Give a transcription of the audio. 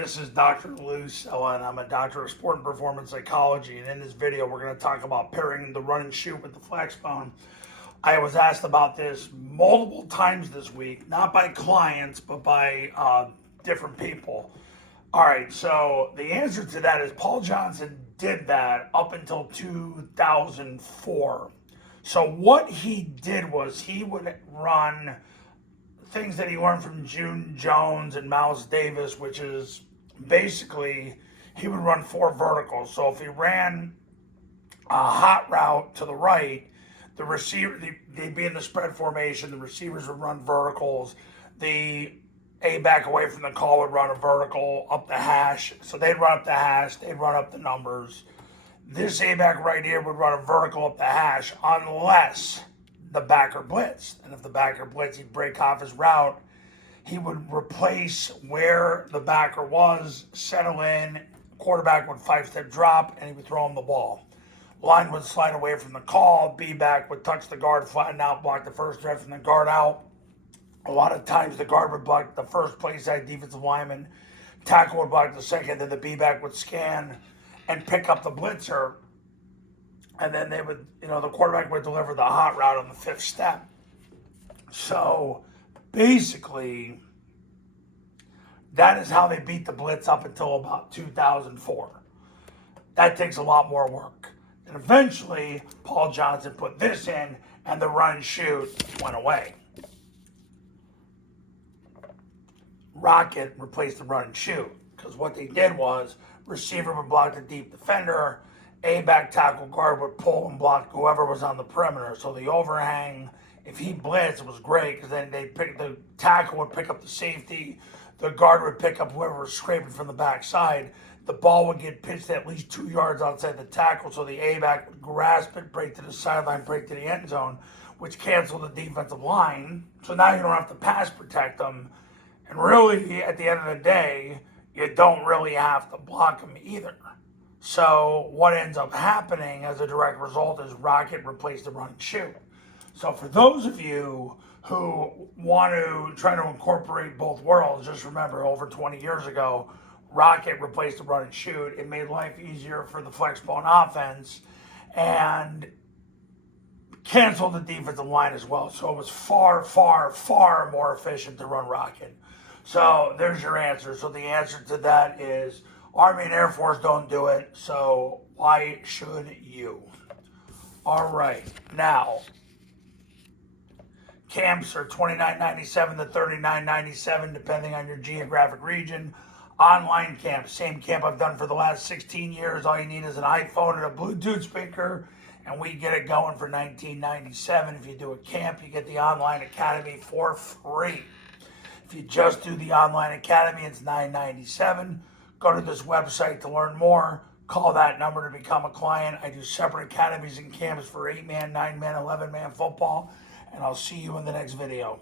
This is Dr. Cella, and I'm a doctor of sport and performance psychology. And in this video, we're going to talk about pairing the run and shoot with the Flexbone. I was asked about this multiple times this week, not by clients, but by different people. All right, so the answer to that is Paul Johnson did that up until 2004. So what he did was he would run things that he learned from June Jones and Miles Davis, which is basically he would run 4 verticals. So if he ran a hot route to the right, the receiver, they'd be in the spread formation, the receivers would run verticals, the A-back away from the call would run a vertical up the hash. So they'd run up the hash, they'd run up the numbers. This A-back right here would run a vertical up the hash unless the backer blitzed. And if the backer blitzed, he'd break off his route. He would replace where the backer was, settle in, quarterback would 5-step drop, and he would throw him the ball. Line would slide away from the call, B-back would touch the guard, flatten out, block the first threat from the guard out. A lot of times the guard would block the first play side defensive lineman, tackle would block the second, then the B-back would scan and pick up the blitzer. And then they would, the quarterback would deliver the hot route on the 5th step. So basically, that is how they beat the blitz up until about 2004. That takes a lot more work. And eventually, Paul Johnson put this in, and the run and shoot went away. Rocket replaced the run and shoot, because what they did was receiver would block the deep defender, A-back tackle guard would pull and block whoever was on the perimeter. So the overhang, if he blitzed, it was great because then the tackle would pick up the safety, the guard would pick up whoever was scraping from the backside. The ball would get pitched at least 2 yards outside the tackle, so the A-back would grasp it, break to the sideline, break to the end zone, which canceled the defensive line. So now you don't have to pass protect them. And really, at the end of the day, you don't really have to block them either. So what ends up happening as a direct result is Rocket replaced the run and shoot. So for those of you who want to try to incorporate both worlds, just remember over 20 years ago, Rocket replaced the run and shoot. It made life easier for the Flexbone offense and canceled the defensive line as well. So it was far, far, far more efficient to run Rocket. So there's your answer. So the answer to that is Army and Air Force don't do it, so why should you? All right, now, camps are $29.97 to $39.97, depending on your geographic region. Online camp, same camp I've done for the last 16 years. All you need is an iPhone and a Bluetooth speaker, and we get it going for $19.97. If you do a camp, you get the online academy for free. If you just do the online academy, it's $9.97. Go to this website to learn more. Call that number to become a client. I do separate academies and camps for 8-man, 9-man, 11-man football. And I'll see you in the next video.